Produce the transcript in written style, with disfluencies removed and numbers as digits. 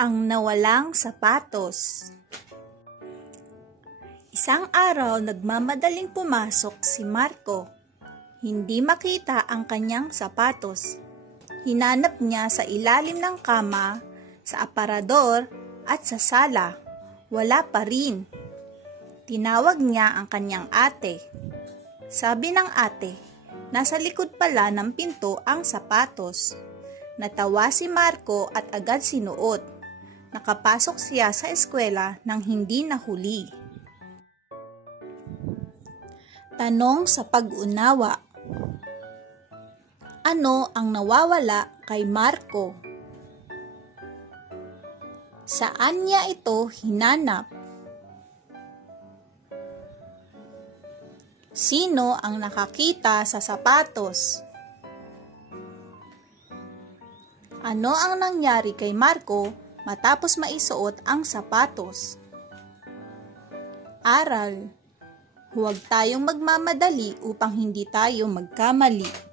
Ang nawalang sapatos. Isang araw nagmamadaling pumasok si Marco. Hindi makita ang kanyang sapatos. Hinanap niya sa ilalim ng kama, sa aparador at sa sala. Wala pa rin. Tinawag niya ang kanyang ate. Sabi ng ate, nasa likod pala ng pinto ang sapatos. Natawa si Marco at agad sinuot. Nakapasok siya sa eskwela nang hindi nahuli. Tanong sa pag-unawa. Ano ang nawawala kay Marco? Saan niya ito hinanap? Sino ang nakakita sa sapatos? Ano ang nangyari kay Marco matapos maisuot ang sapatos? Aral. Huwag tayong magmamadali upang hindi tayo magkamali.